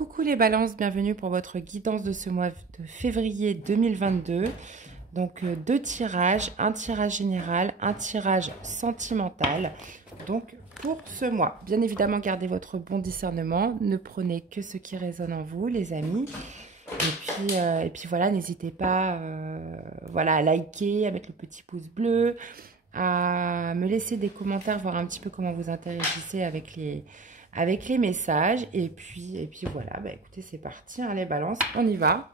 Coucou les balances, bienvenue pour votre guidance de ce mois de février 2022. Donc deux tirages, un tirage général, un tirage sentimental. Donc pour ce mois, bien évidemment gardez votre bon discernement, ne prenez que ce qui résonne en vous les amis. Et puis voilà, n'hésitez pas voilà, à liker, à mettre le petit pouce bleu, à me laisser des commentaires, voir un petit peu comment vous interagissez avec les messages. Et puis voilà, bah écoutez, c'est parti, hein, les balances, on y va.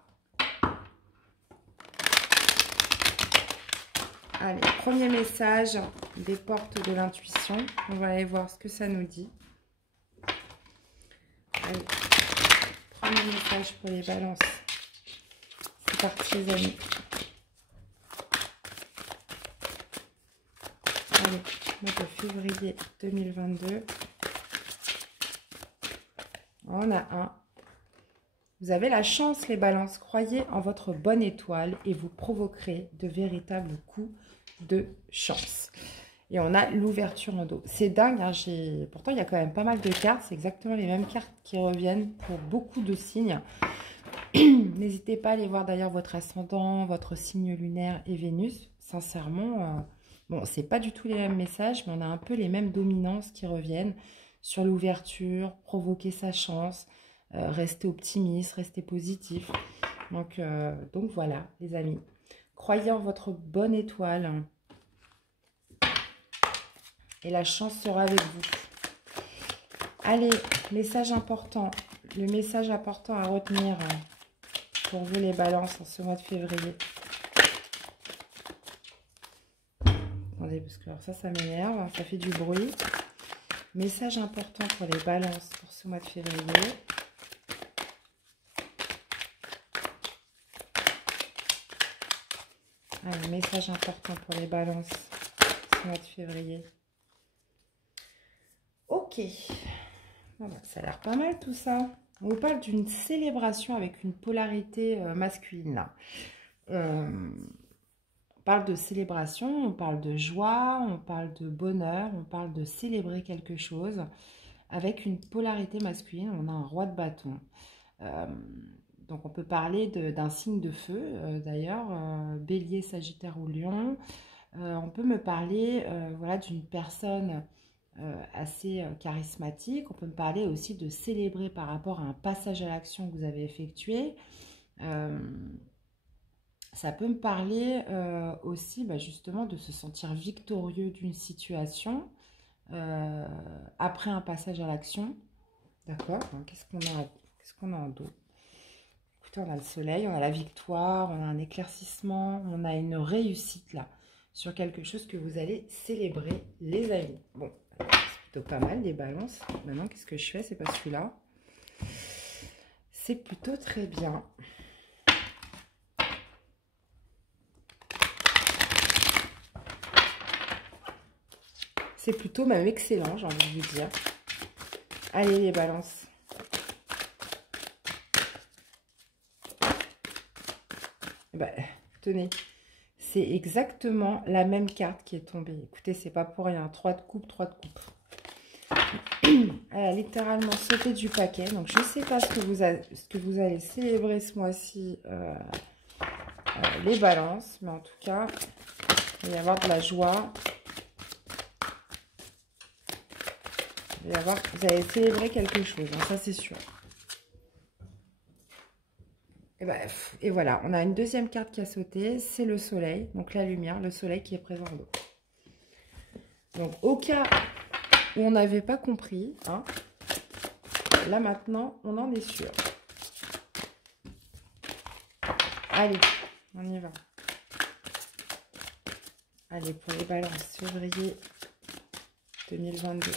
Allez, premier message des portes de l'intuition. On va aller voir ce que ça nous dit. Allez, premier message pour les balances. C'est parti les amis. Allez, mois de février 2022. On a un. Vous avez la chance les balances. Croyez en votre bonne étoile et vous provoquerez de véritables coups de chance. Et on a l'ouverture en dos. C'est dingue, hein, pourtant il y a quand même pas mal de cartes. C'est exactement les mêmes cartes qui reviennent pour beaucoup de signes. N'hésitez pas à aller voir d'ailleurs votre ascendant, votre signe lunaire et Vénus. Sincèrement, bon, c'est pas du tout les mêmes messages, mais on a un peu les mêmes dominances qui reviennent sur l'ouverture, provoquer sa chance, rester optimiste, rester positif. Donc voilà, les amis. Croyez en votre bonne étoile. Et la chance sera avec vous. Allez, message important. Le message important à retenir pour vous les balances en ce mois de février. Attendez, parce que alors ça m'énerve, ça fait du bruit. Message important pour les balances pour ce mois de février. Allez, message important pour les balances ce mois de février. Ok. Voilà, ça a l'air pas mal tout ça. On vous parle d'une célébration avec une polarité masculine là. On parle de célébration, on parle de joie, on parle de bonheur, on parle de célébrer quelque chose. Avec une polarité masculine, on a un roi de bâton. Donc on peut parler d'un signe de feu, d'ailleurs, bélier, sagittaire ou lion. On peut me parler voilà, d'une personne assez charismatique. On peut me parler aussi de célébrer par rapport à un passage à l'action que vous avez effectué. Ça peut me parler aussi justement de se sentir victorieux d'une situation après un passage à l'action. D'accord. Qu'est-ce qu'on a en dos? Écoutez, on a le soleil, on a la victoire, on a un éclaircissement, on a une réussite là sur quelque chose que vous allez célébrer, les amis. Bon, c'est plutôt pas mal les balances. Maintenant, qu'est-ce que je fais? C'est pas celui-là. C'est plutôt très bien. C'est plutôt même excellent, j'ai envie de vous dire. Allez les balances. Ben, tenez, c'est exactement la même carte qui est tombée. Écoutez, c'est pas pour rien. 3 de coupe, 3 de coupe. Elle a littéralement sauté du paquet. Donc, je ne sais pas ce que vous allez célébrer ce mois-ci, les balances. Mais en tout cas, il va y avoir de la joie. Vous allez célébrer quelque chose, hein, ça c'est sûr. Et voilà, on a une deuxième carte qui a sauté, c'est le soleil, donc la lumière, le soleil qui est présent en dos. Donc au cas où on n'avait pas compris, hein, là maintenant on en est sûr. Allez, on y va. Allez, pour les balances, février 2022.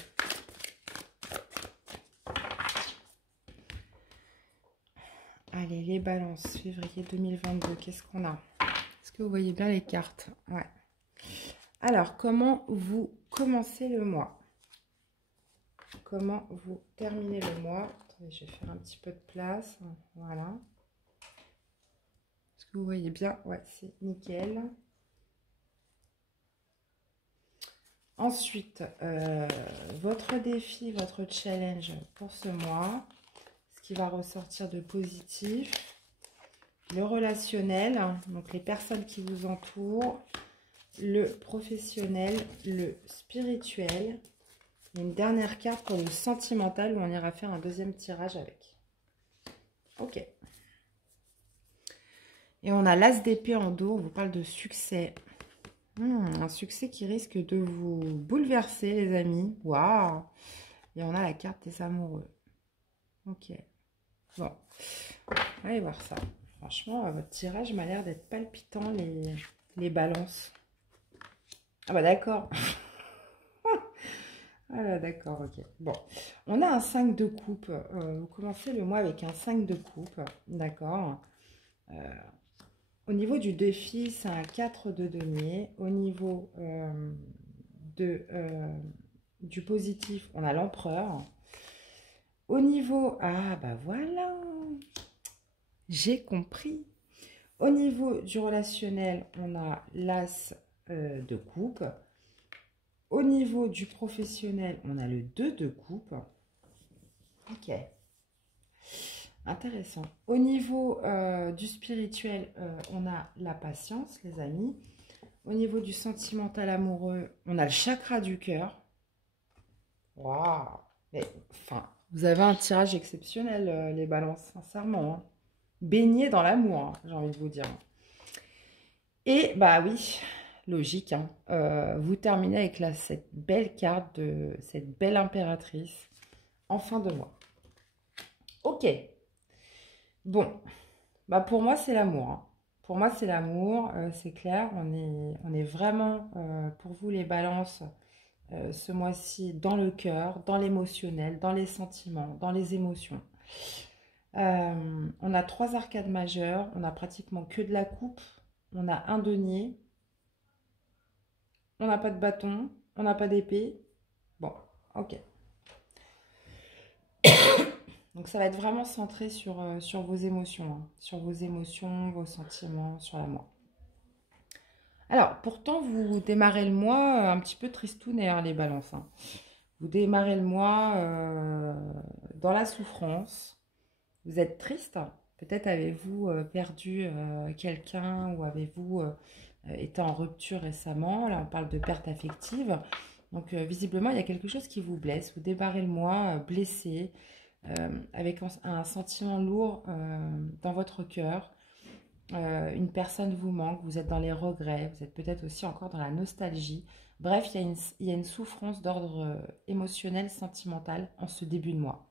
Allez, les balances, février 2022, qu'est-ce qu'on a? Est-ce que vous voyez bien les cartes? Ouais. Alors, comment vous commencez le mois? Comment vous terminez le mois? Attendez, je vais faire un petit peu de place. Voilà. Est-ce que vous voyez bien? Ouais, c'est nickel. Ensuite, votre défi, votre challenge pour ce mois. qui va ressortir de positif. Le relationnel, donc les personnes qui vous entourent. Le professionnel, le spirituel. Et une dernière carte pour le sentimental où on ira faire un deuxième tirage avec. Ok. Et on a l'as d'épée en dos. On vous parle de succès. Un succès qui risque de vous bouleverser, les amis. Waouh! Et on a la carte des amoureux. Ok. Bon. On va aller voir ça. Franchement, votre tirage m'a l'air d'être palpitant, les balances. Ah bah d'accord. Ah là, d'accord, ok. Bon, on a un 5 de coupe. Vous commencez le mois avec un 5 de coupe, d'accord. Au niveau du défi, c'est un 4 de denier. Au niveau du positif, on a l'empereur. Au niveau... Ah, bah voilà. J'ai compris. Au niveau du relationnel, on a l'as de coupe. Au niveau du professionnel, on a le 2 de coupe. Ok. Intéressant. Au niveau du spirituel, on a la patience, les amis. Au niveau du sentimental amoureux, on a le chakra du cœur. Waouh! Enfin, vous avez un tirage exceptionnel, les balances, sincèrement. Hein. Baigné dans l'amour, hein, j'ai envie de vous dire. Et, bah oui, logique. Hein, vous terminez avec cette belle carte de cette belle impératrice en fin de mois. Ok. Bon, bah pour moi, c'est l'amour. Hein. Pour moi, c'est l'amour, c'est clair. On est vraiment, pour vous les balances, ce mois-ci, dans le cœur, dans l'émotionnel, dans les sentiments, dans les émotions. On a 3 arcades majeures, on a pratiquement que de la coupe, on a un denier, on n'a pas de bâton, on n'a pas d'épée. Bon, ok. Donc ça va être vraiment centré sur vos émotions, hein, sur vos émotions, vos sentiments, sur l'amour. Alors, pourtant, vous démarrez le mois un petit peu tristounet, hein, les balances. Hein. Vous démarrez le mois dans la souffrance. Vous êtes triste. Peut-être avez-vous perdu quelqu'un ou avez-vous été en rupture récemment. Là, on parle de perte affective. Donc, visiblement, il y a quelque chose qui vous blesse. Vous démarrez le mois blessé, avec un sentiment lourd dans votre cœur. Une personne vous manque, vous êtes dans les regrets, vous êtes peut-être aussi encore dans la nostalgie. Bref, il y a une souffrance d'ordre émotionnel, sentimental en ce début de mois.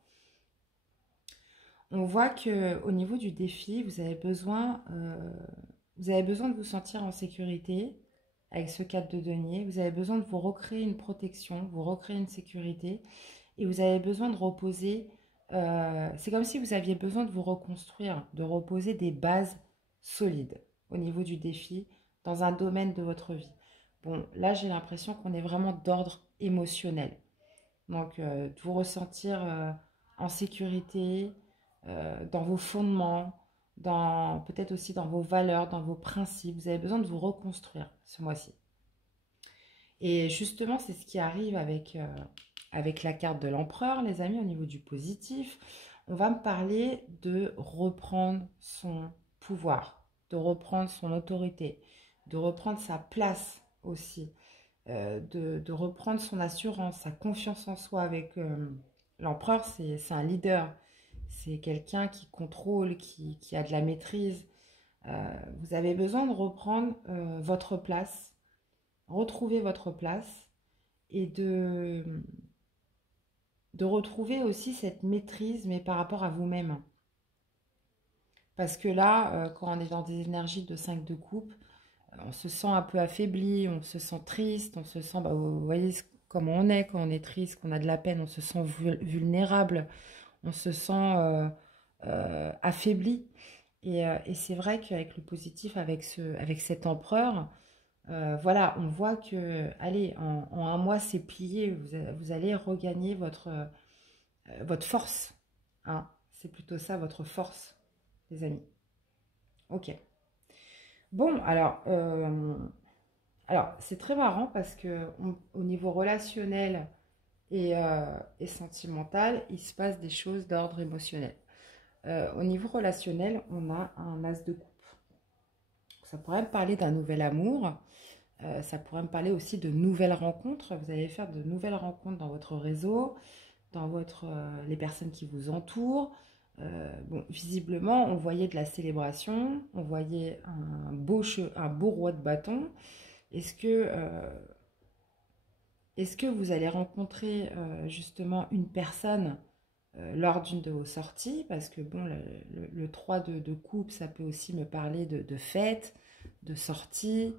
On voit qu'au niveau du défi, vous avez besoin de vous sentir en sécurité avec ce 4 de denier. Vous avez besoin de vous recréer une protection, vous recréer une sécurité. Et vous avez besoin de reposer. C'est comme si vous aviez besoin de vous reconstruire, de reposer des bases solides au niveau du défi dans un domaine de votre vie. Bon, là, j'ai l'impression qu'on est vraiment d'ordre émotionnel. Donc, de vous ressentir en sécurité, dans vos fondements, peut-être aussi dans vos valeurs, dans vos principes. Vous avez besoin de vous reconstruire ce mois-ci. Et justement, c'est ce qui arrive avec la carte de l'empereur, les amis, au niveau du positif. On va me parler de reprendre son pouvoir, de reprendre son autorité, de reprendre sa place aussi, de reprendre son assurance, sa confiance en soi. Avec l'empereur, c'est un leader, c'est quelqu'un qui contrôle, qui a de la maîtrise. Vous avez besoin de reprendre votre place, retrouver votre place et de retrouver aussi cette maîtrise, mais par rapport à vous-même. Parce que là, quand on est dans des énergies de 5 de coupe, on se sent un peu affaibli, on se sent triste, on se sent, vous voyez comment on est quand on est triste, qu'on a de la peine, on se sent vulnérable, on se sent affaibli. Et c'est vrai qu'avec le positif, avec cet empereur, voilà, on voit que, allez, en un mois, c'est plié, vous allez regagner votre force. Hein. C'est plutôt ça, votre force, les amis. Ok. Bon, alors c'est très marrant parce que au niveau relationnel et sentimental, il se passe des choses d'ordre émotionnel. Au niveau relationnel, on a un as de coupe. Ça pourrait me parler d'un nouvel amour. Ça pourrait me parler aussi de nouvelles rencontres. Vous allez faire de nouvelles rencontres dans votre réseau, dans les personnes qui vous entourent. Bon, visiblement, on voyait de la célébration, on voyait un beau roi de bâton. Est-ce que vous allez rencontrer justement une personne lors d'une de vos sorties? Parce que bon, le 3 de coupe, ça peut aussi me parler de fêtes, de sorties,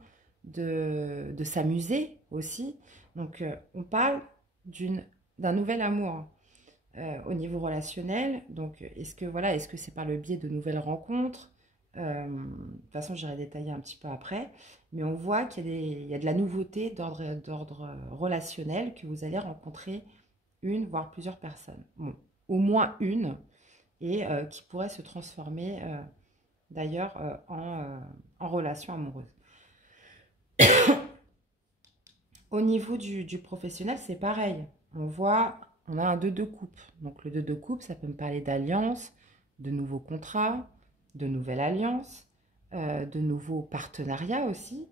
de s'amuser aussi. Donc, on parle d'un nouvel amour au niveau relationnel. Donc, est-ce que c'est par le biais de nouvelles rencontres? De toute façon, j'irai détailler un petit peu après. Mais on voit il y a de la nouveauté d'ordre relationnel, que vous allez rencontrer une, voire plusieurs personnes. Bon, au moins une, et qui pourrait se transformer d'ailleurs en relation amoureuse. Au niveau du professionnel, c'est pareil. On a un 2 de coupe. Donc le 2 de coupe, ça peut me parler d'alliance, de nouveaux contrats, de nouvelles alliances, de nouveaux partenariats aussi.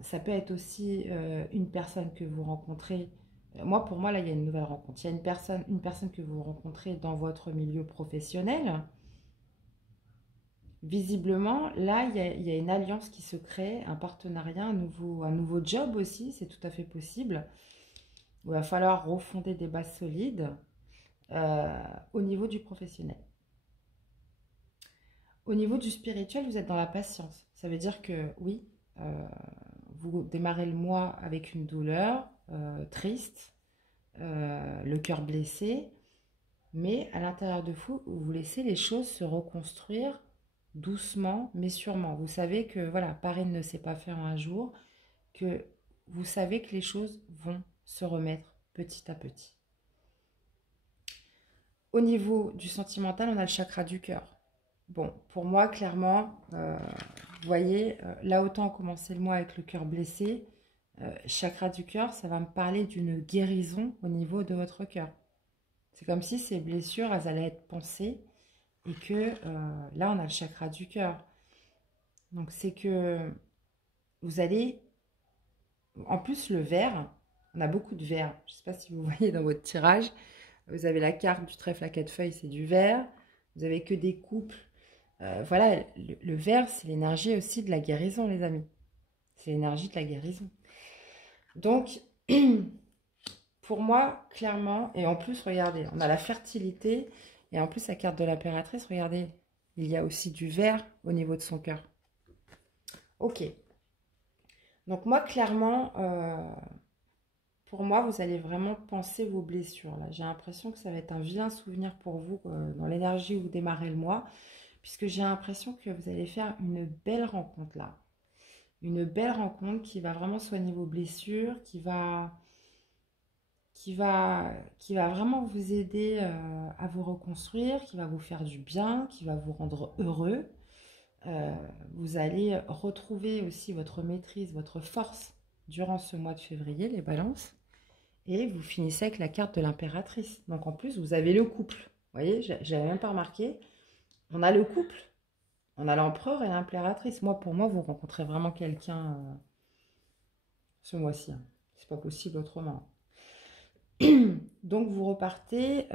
Ça peut être aussi une personne que vous rencontrez. Pour moi, là, il y a une nouvelle rencontre. Il y a une personne que vous rencontrez dans votre milieu professionnel. Visiblement, là, il y a une alliance qui se crée, un partenariat, un nouveau job aussi, c'est tout à fait possible. Il va falloir refonder des bases solides au niveau du professionnel. Au niveau du spirituel, vous êtes dans la patience. Ça veut dire que oui, vous démarrez le mois avec une douleur triste, le cœur blessé, mais à l'intérieur de vous, vous laissez les choses se reconstruire doucement, mais sûrement. Vous savez que voilà, Paris ne sait pas faire un jour, que vous savez que les choses vont se remettre petit à petit. Au niveau du sentimental, on a le chakra du cœur. Bon, pour moi, clairement, vous voyez, là autant on commençait le mois avec le cœur blessé, chakra du cœur, ça va me parler d'une guérison au niveau de votre cœur. C'est comme si ces blessures, elles allaient être pansées et que là, on a le chakra du cœur. Donc, c'est que vous allez... En plus, le vert, on a beaucoup de vert. Je ne sais pas si vous voyez dans votre tirage. Vous avez la carte du trèfle à 4 feuilles, c'est du vert. Vous avez que des couples. Voilà, le vert, c'est l'énergie aussi de la guérison, les amis. C'est l'énergie de la guérison. Donc, pour moi, clairement, et en plus, regardez, on a la fertilité, et en plus, la carte de l'impératrice, regardez, il y a aussi du vert au niveau de son cœur. Ok. Donc moi, clairement, pour moi, vous allez vraiment penser vos blessures. Là, j'ai l'impression que ça va être un vilain souvenir pour vous dans l'énergie où vous démarrez le mois, puisque j'ai l'impression que vous allez faire une belle rencontre là. Une belle rencontre qui va vraiment soigner vos blessures, qui va vraiment vous aider à vous reconstruire, qui va vous faire du bien, qui va vous rendre heureux. Vous allez retrouver aussi votre maîtrise, votre force durant ce mois de février, les balances. Et vous finissez avec la carte de l'impératrice. Donc en plus, vous avez le couple. Vous voyez, je n'avais même pas remarqué. On a le couple. On a l'empereur et l'impératrice. Pour moi, vous rencontrez vraiment quelqu'un ce mois-ci. Hein. C'est pas possible autrement. Donc vous repartez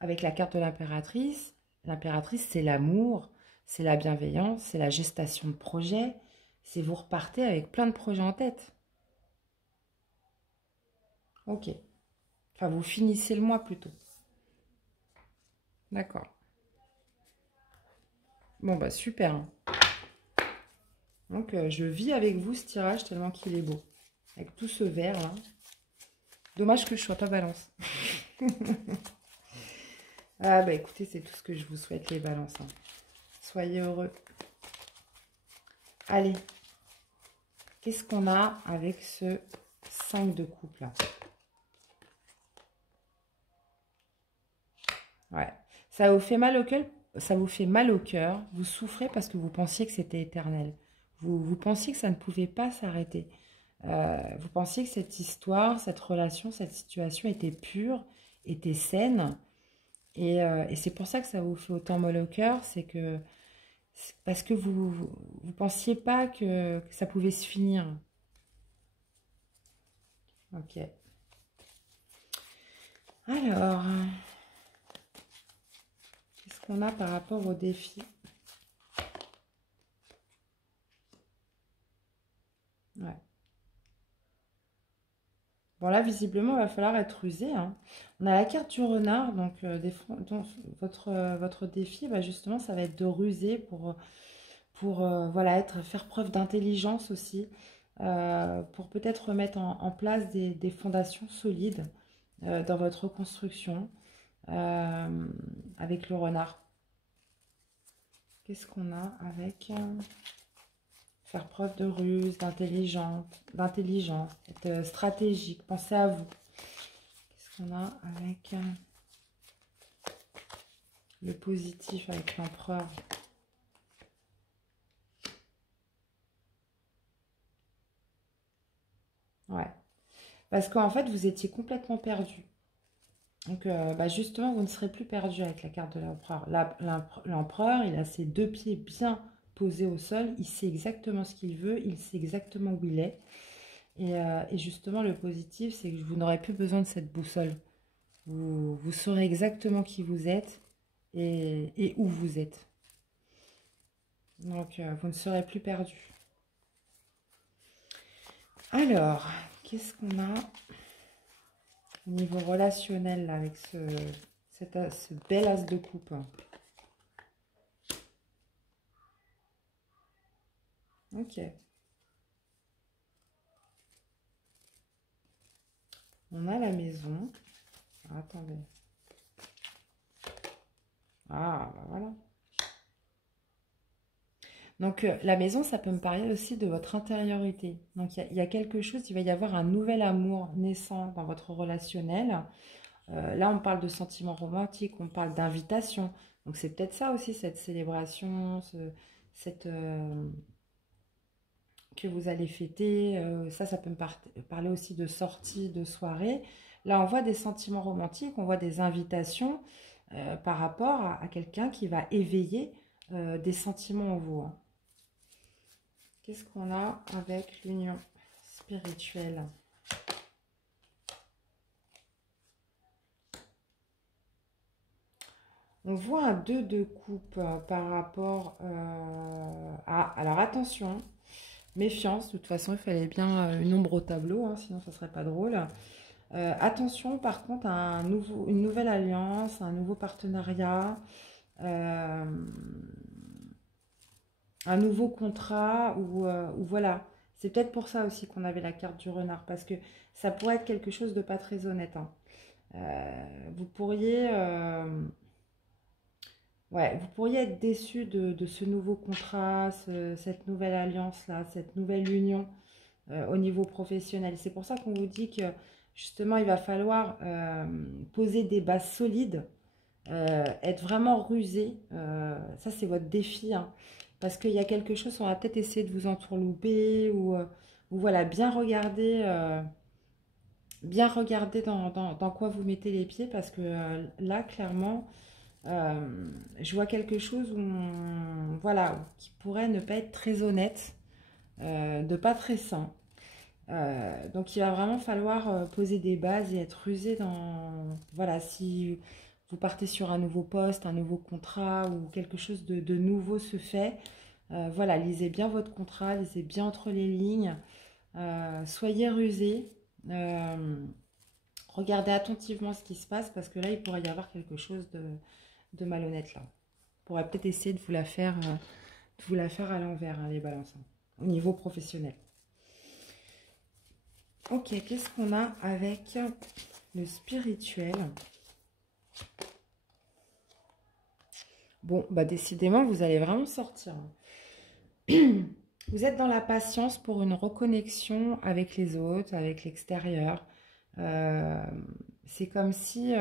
avec la carte de l'impératrice. L'impératrice, c'est l'amour, c'est la bienveillance, c'est la gestation de projets. C'est vous repartez avec plein de projets en tête. Ok. Enfin, vous finissez le mois plutôt. D'accord. Bon, bah super. Hein. Donc, je vis avec vous ce tirage tellement qu'il est beau. Avec tout ce vert là. Dommage que je sois pas balance. Ah bah écoutez, c'est tout ce que je vous souhaite les balances. Hein. Soyez heureux. Allez. Qu'est-ce qu'on a avec ce 5 de coupe là? Ouais. Ça vous fait mal au cœur. Ça vous fait mal au cœur. Vous souffrez parce que vous pensiez que c'était éternel. Vous pensiez que ça ne pouvait pas s'arrêter. Vous pensiez que cette histoire, cette relation, cette situation était pure était saine. Et c'est pour ça que ça vous fait autant mal au cœur, c'est parce que vous pensiez pas que ça pouvait se finir. Ok. Alors, qu'est-ce qu'on a par rapport au défi? Ouais. Bon, là, visiblement, il va falloir être rusé, hein. On a la carte du renard, donc, donc votre défi, bah, justement, ça va être de ruser pour voilà, faire preuve d'intelligence aussi, pour peut-être remettre en place des fondations solides dans votre construction avec le renard. Qu'est-ce qu'on a avec faire preuve de ruse, d'intelligence, être stratégique, pensez à vous. Qu'est-ce qu'on a avec le positif, avec l'empereur? Ouais. Parce qu'en fait, vous étiez complètement perdu. Donc, bah justement, vous ne serez plus perdu avec la carte de l'empereur. L'empereur, il a ses deux pieds bien posés au sol. Il sait exactement ce qu'il veut. Il sait exactement où il est. Et justement, le positif, c'est que vous n'aurez plus besoin de cette boussole. Vous saurez exactement qui vous êtes et où vous êtes. Donc, vous ne serez plus perdu. Alors, qu'est-ce qu'on a au niveau relationnel là, avec ce bel as de coupe? Ok. On a la maison. Ah, attendez. Ah, bah voilà. Donc, la maison, ça peut me parler aussi de votre intériorité. Donc, il y a quelque chose, il va y avoir un nouvel amour naissant dans votre relationnel. Là, on parle de sentiments romantiques, on parle d'invitation. Donc, c'est peut-être ça aussi, cette célébration, cette, que vous allez fêter. Ça peut me parler aussi de sortie, de soirée. Là, on voit des sentiments romantiques, on voit des invitations par rapport à quelqu'un qui va éveiller des sentiments en vous, hein. Qu'est-ce qu'on a avec l'union spirituelle? On voit un 2 de coupe par rapport à... Alors attention, méfiance, de toute façon il fallait bien une ombre au tableau, hein, sinon ça serait pas drôle. Attention par contre à une nouvelle alliance, un nouveau partenariat, euh, un nouveau contrat ou voilà. C'est peut-être pour ça aussi qu'on avait la carte du renard, parce que ça pourrait être quelque chose de pas très honnête, hein. Vous pourriez... ouais, vous pourriez être déçu de ce nouveau contrat, cette nouvelle alliance-là, cette nouvelle union au niveau professionnel. C'est pour ça qu'on vous dit que justement, il va falloir poser des bases solides, être vraiment rusé. Ça, c'est votre défi, hein, parce qu'il y a quelque chose, on va peut-être essayer de vous entourlouper ou voilà, bien regarder dans quoi vous mettez les pieds, parce que là, clairement... je vois quelque chose voilà, qui pourrait ne pas être très honnête, de pas très sain. Donc il va vraiment falloir poser des bases et être rusé dans... Voilà, si vous partez sur un nouveau poste, un nouveau contrat ou quelque chose de nouveau se fait, voilà, lisez bien votre contrat, lisez bien entre les lignes, soyez rusé, regardez attentivement ce qui se passe parce que là, il pourrait y avoir quelque chose de malhonnête là. On pourrait peut-être essayer de vous la faire à l'envers, hein, les balances, hein, au niveau professionnel. Ok, qu'est-ce qu'on a avec le spirituel? Bon, bah décidément, vous allez vraiment sortir. Vous êtes dans la patience pour une reconnexion avec les autres, avec l'extérieur. C'est comme si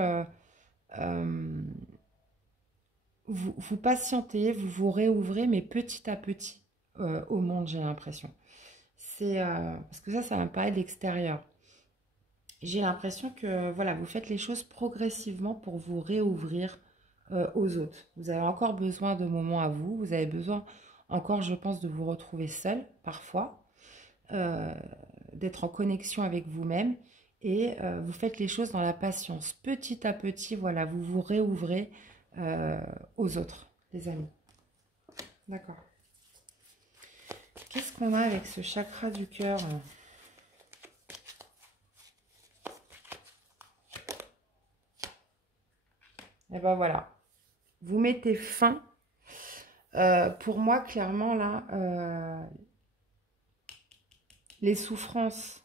vous patientez, vous vous réouvrez, mais petit à petit au monde, j'ai l'impression. C'est parce que ça me paraît de l'extérieur. j'ai l'impression que voilà, vous faites les choses progressivement pour vous réouvrir aux autres. Vous avez encore besoin de moments à vous. Vous avez besoin encore, je pense, de vous retrouver seul parfois, euh, d'être en connexion avec vous-même. Et vous faites les choses dans la patience. Petit à petit, voilà, vous vous réouvrez euh, aux autres, les amis. D'accord. Qu'est-ce qu'on a avec ce chakra du cœur? Et ben voilà. Vous mettez fin. Pour moi, clairement, là, les souffrances,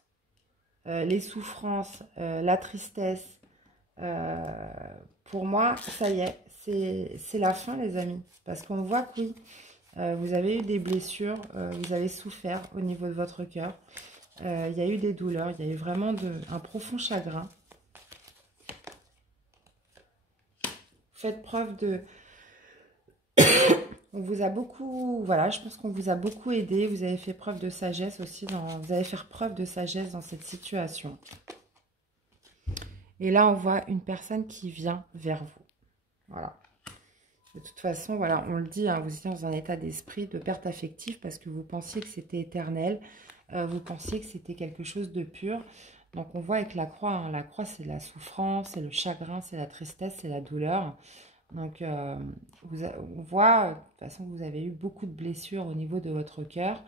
la tristesse, euh, pour moi, ça y est, c'est la fin, les amis. Parce qu'on voit que oui, vous avez eu des blessures, vous avez souffert au niveau de votre cœur. Il y a eu des douleurs, il y a eu vraiment un profond chagrin. Faites preuve de... On vous a beaucoup, voilà, je pense qu'on vous a beaucoup aidé. Vous avez fait preuve de sagesse aussi, vous allez faire preuve de sagesse dans cette situation. Et là, on voit une personne qui vient vers vous. Voilà. De toute façon, voilà, on le dit, hein, vous étiez dans un état d'esprit de perte affective parce que vous pensiez que c'était éternel. Vous pensiez que c'était quelque chose de pur. Donc, on voit avec la croix, hein, la croix, c'est la souffrance, c'est le chagrin, c'est la tristesse, c'est la douleur. Donc, on voit, de toute façon, que vous avez eu beaucoup de blessures au niveau de votre cœur.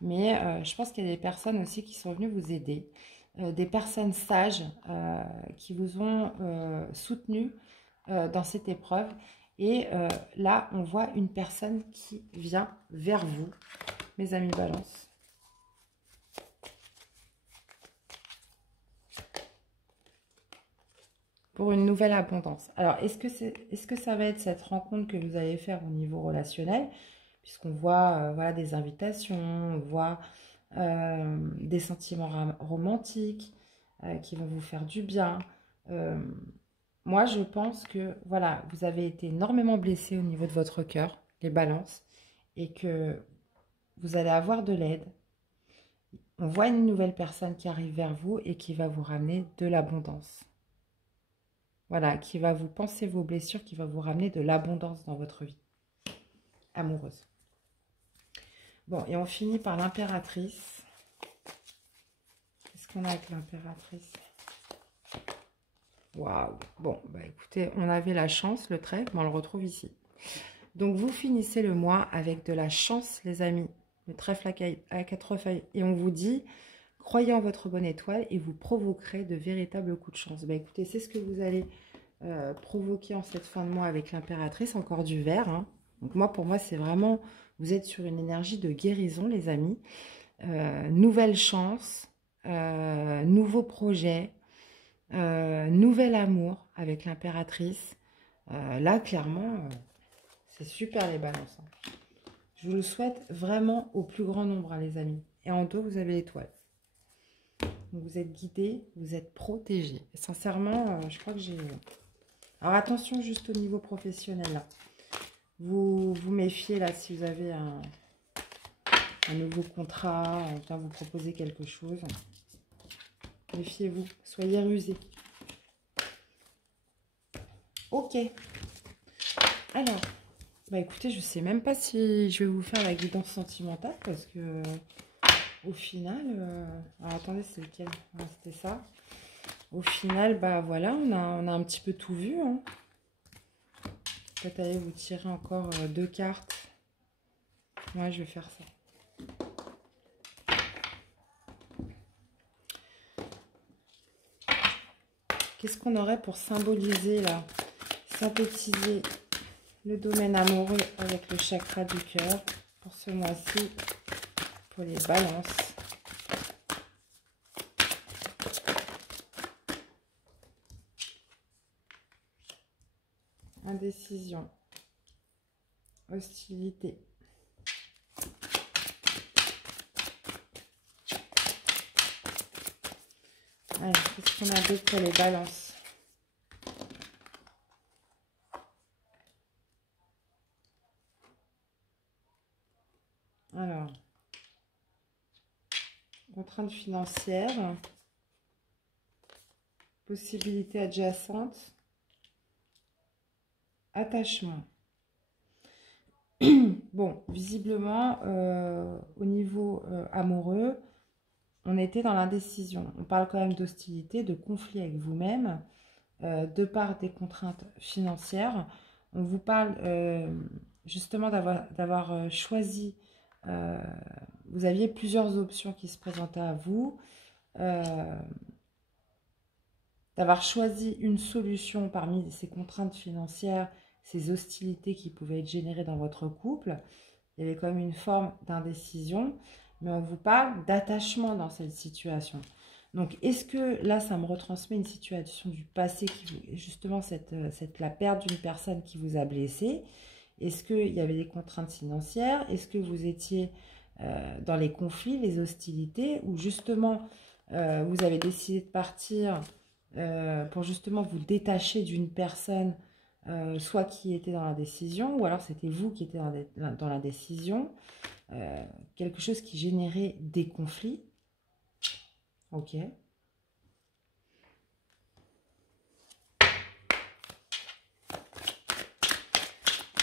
Mais je pense qu'il y a des personnes aussi qui sont venues vous aider. Des personnes sages qui vous ont soutenu dans cette épreuve. Et là, on voit une personne qui vient vers vous, mes amis Balance. Pour une nouvelle abondance. Alors, est-ce que ça va être cette rencontre que vous allez faire au niveau relationnel? Puisqu'on voit voilà, des invitations, on voit des sentiments romantiques qui vont vous faire du bien. Moi, je pense que voilà, vous avez été énormément blessé au niveau de votre cœur, les balances, et que vous allez avoir de l'aide. On voit une nouvelle personne qui arrive vers vous et qui va vous ramener de l'abondance. Voilà, qui va vous penser vos blessures, qui va vous ramener de l'abondance dans votre vie amoureuse. Bon, et on finit par l'impératrice. Qu'est-ce qu'on a avec l'impératrice? Waouh! Bon, bah écoutez, on avait la chance, le trèfle, mais on le retrouve ici. Donc, vous finissez le mois avec de la chance, les amis. Le trèfle à 4 feuilles. Et on vous dit, croyez en votre bonne étoile et vous provoquerez de véritables coups de chance. Bah écoutez, c'est ce que vous allez provoquer en cette fin de mois avec l'impératrice. Encore du vert, hein. Donc moi, pour moi, c'est vraiment... Vous êtes sur une énergie de guérison, les amis. Nouvelle chance, nouveau projet, nouvel amour avec l'impératrice. Là, clairement, c'est super les balances. Hein. Je vous le souhaite vraiment au plus grand nombre, hein, les amis. Et en dos, vous avez l'étoile. Vous êtes guidés, vous êtes protégés. Et sincèrement, je crois que j'ai... Alors attention juste au niveau professionnel, là. Vous vous méfiez, là, si vous avez un nouveau contrat, on vient vous proposer quelque chose. Méfiez-vous, soyez rusés. Ok. Alors, bah écoutez, je sais même pas si je vais vous faire la guidance sentimentale parce que au final, alors attendez, c'est lequel? Ah, c'était ça. Au final, bah voilà, on a un petit peu tout vu. Hein. Peut-être allez vous tirer encore 2 cartes. Moi, je vais faire ça. Qu'est-ce qu'on aurait pour symboliser là, synthétiser le domaine amoureux avec le chakra du cœur pour ce mois-ci, pour les balances. Indécision, hostilité. Allez, qu'est-ce qu'on a d'autre pour les balances? Alors, contrainte financière. Possibilité adjacente. Attachement. Bon, visiblement, au niveau amoureux, on était dans l'indécision. On parle quand même d'hostilité, de conflit avec vous-même, de par des contraintes financières. On vous parle justement d'avoir choisi, vous aviez plusieurs options qui se présentaient à vous, d'avoir choisi une solution parmi ces contraintes financières, ces hostilités qui pouvaient être générées dans votre couple. Il y avait quand même une forme d'indécision, mais on vous parle d'attachement dans cette situation. Donc, est-ce que là, ça me retransmet une situation du passé, justement, la perte d'une personne qui vous a blessé? Est-ce qu'il y avait des contraintes financières? Est-ce que vous étiez dans les conflits, les hostilités, ou justement, vous avez décidé de partir pour justement vous détacher d'une personne, soit qui était dans la décision, ou alors c'était vous qui étiez dans la décision, quelque chose qui générait des conflits. Ok.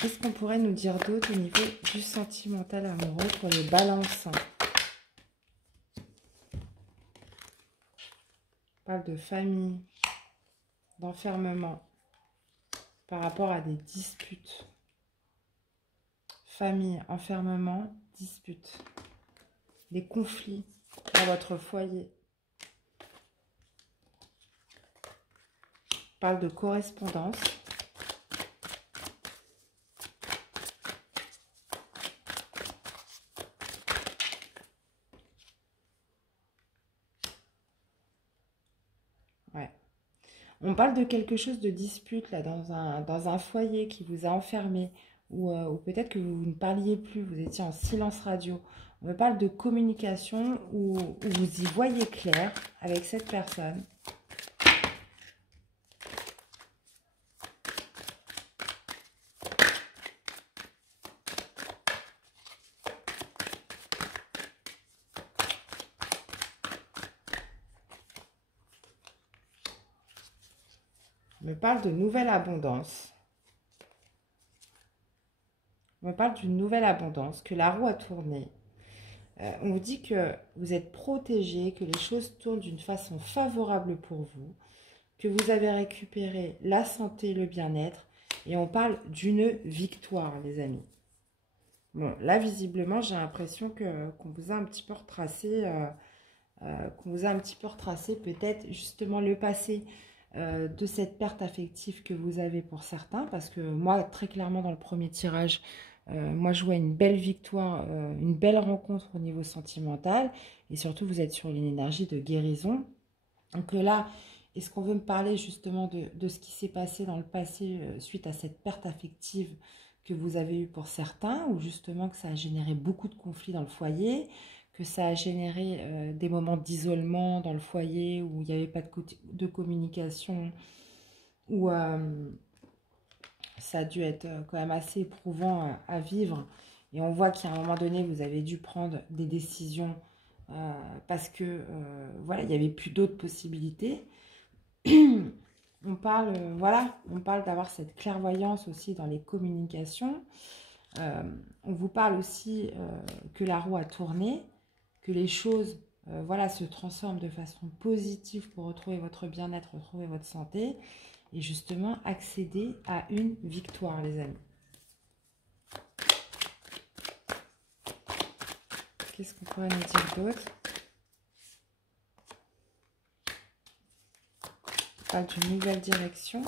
Qu'est-ce qu'on pourrait nous dire d'autre au niveau du sentimental amoureux pour les balances? On parle de famille, d'enfermement, par rapport à des disputes. Famille, enfermement, disputes. Des conflits dans votre foyer. On parle de correspondance. Ouais. On parle de quelque chose de dispute là, dans un foyer qui vous a enfermé, ou peut-être que vous ne parliez plus, vous étiez en silence radio. On me parle de communication où vous y voyez clair avec cette personne. On me parle de nouvelle abondance. On me parle d'une nouvelle abondance, que la roue a tourné. On vous dit que vous êtes protégé, que les choses tournent d'une façon favorable pour vous, que vous avez récupéré la santé, le bien-être, et on parle d'une victoire, les amis. Bon, là, visiblement, j'ai l'impression qu'on vous a un petit peu retracé, peut-être justement le passé de cette perte affective que vous avez pour certains, parce que moi, très clairement, dans le premier tirage, moi, je vois une belle victoire, une belle rencontre au niveau sentimental, et surtout, vous êtes sur une énergie de guérison. Donc là, est-ce qu'on veut me parler justement de ce qui s'est passé dans le passé suite à cette perte affective que vous avez eue pour certains, ou justement que ça a généré beaucoup de conflits dans le foyer, que ça a généré des moments d'isolement dans le foyer où il n'y avait pas de communication, où ça a dû être quand même assez éprouvant à vivre. Et on voit qu'à un moment donné, vous avez dû prendre des décisions parce que voilà, il n'y avait plus d'autres possibilités. On parle, voilà, on parle d'avoir cette clairvoyance aussi dans les communications. On vous parle aussi que la roue a tourné, que les choses voilà, se transforment de façon positive pour retrouver votre bien-être, retrouver votre santé et justement accéder à une victoire, les amis. Qu'est-ce qu'on pourrait nous dire d'autre? On parle d'une nouvelle direction.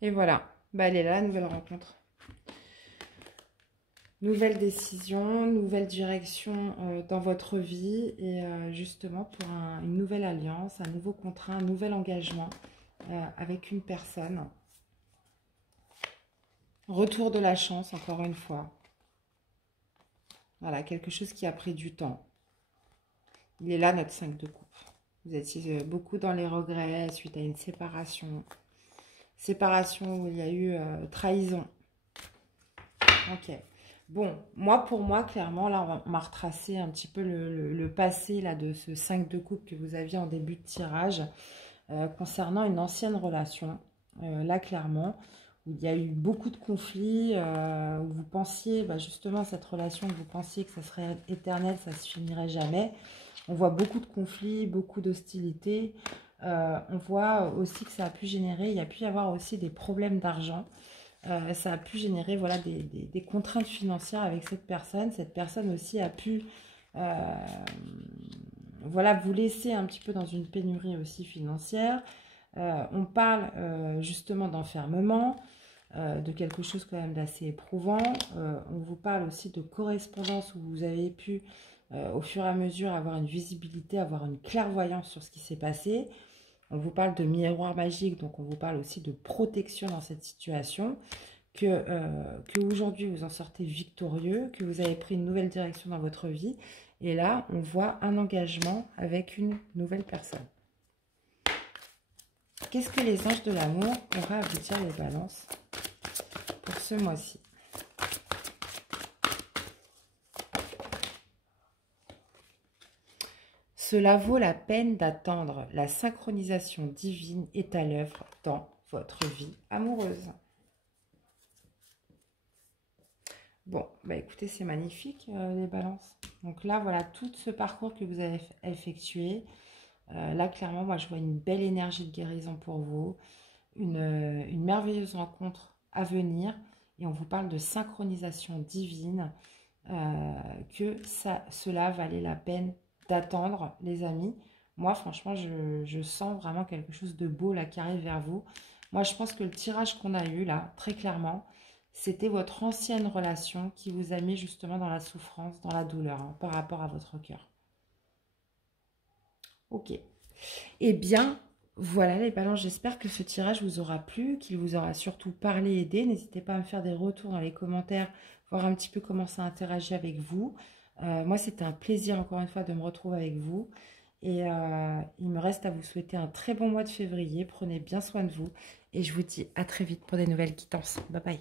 Et voilà, bah, elle est là, nouvelle rencontre. Nouvelle décision, nouvelle direction dans votre vie et justement pour une nouvelle alliance, un nouveau contrat, un nouvel engagement avec une personne. Retour de la chance, encore une fois. Voilà, quelque chose qui a pris du temps. Il est là, notre 5 de coupe. Vous étiez beaucoup dans les regrets suite à une séparation. Séparation où il y a eu trahison. Ok. Bon, moi, pour moi, clairement, là, on m'a retracé un petit peu le passé là, de ce 5 de coupe que vous aviez en début de tirage concernant une ancienne relation. Là, clairement, où il y a eu beaucoup de conflits, où vous pensiez, bah, justement, cette relation, que vous pensiez que ça serait éternel, ça se finirait jamais. On voit beaucoup de conflits, beaucoup d'hostilité. On voit aussi que ça a pu générer, il y a pu y avoir aussi des problèmes d'argent. Ça a pu générer voilà, des contraintes financières avec cette personne. Cette personne aussi a pu voilà, vous laisser un petit peu dans une pénurie aussi financière. On parle justement d'enfermement, de quelque chose quand même d'assez éprouvant. On vous parle aussi de correspondance où vous avez pu, au fur et à mesure, avoir une visibilité, avoir une clairvoyance sur ce qui s'est passé. On vous parle de miroir magique, donc on vous parle aussi de protection dans cette situation, que aujourd'hui vous en sortez victorieux, que vous avez pris une nouvelle direction dans votre vie. Et là, on voit un engagement avec une nouvelle personne. Qu'est-ce que les anges de l'amour auraient à vous dire, les balances, pour ce mois-ci? Cela vaut la peine d'attendre. La synchronisation divine est à l'œuvre dans votre vie amoureuse. Bon, bah écoutez, c'est magnifique, les balances. Donc là, voilà, tout ce parcours que vous avez effectué. Là, clairement, moi, je vois une belle énergie de guérison pour vous. Une merveilleuse rencontre à venir. Et on vous parle de synchronisation divine. Cela valait la peine d'attendre, les amis. Moi, franchement, je sens vraiment quelque chose de beau là qui arrive vers vous. Moi, je pense que le tirage qu'on a eu là, très clairement, c'était votre ancienne relation qui vous a mis justement dans la souffrance, dans la douleur, hein, par rapport à votre cœur. Ok. Eh bien, voilà les balances. J'espère que ce tirage vous aura plu, qu'il vous aura surtout parlé, aidé. N'hésitez pas à me faire des retours dans les commentaires, voir un petit peu comment ça interagit avec vous. Moi, c'était un plaisir, encore une fois, de me retrouver avec vous. Et il me reste à vous souhaiter un très bon mois de février. Prenez bien soin de vous. Et je vous dis à très vite pour des nouvelles quittances. Bye bye.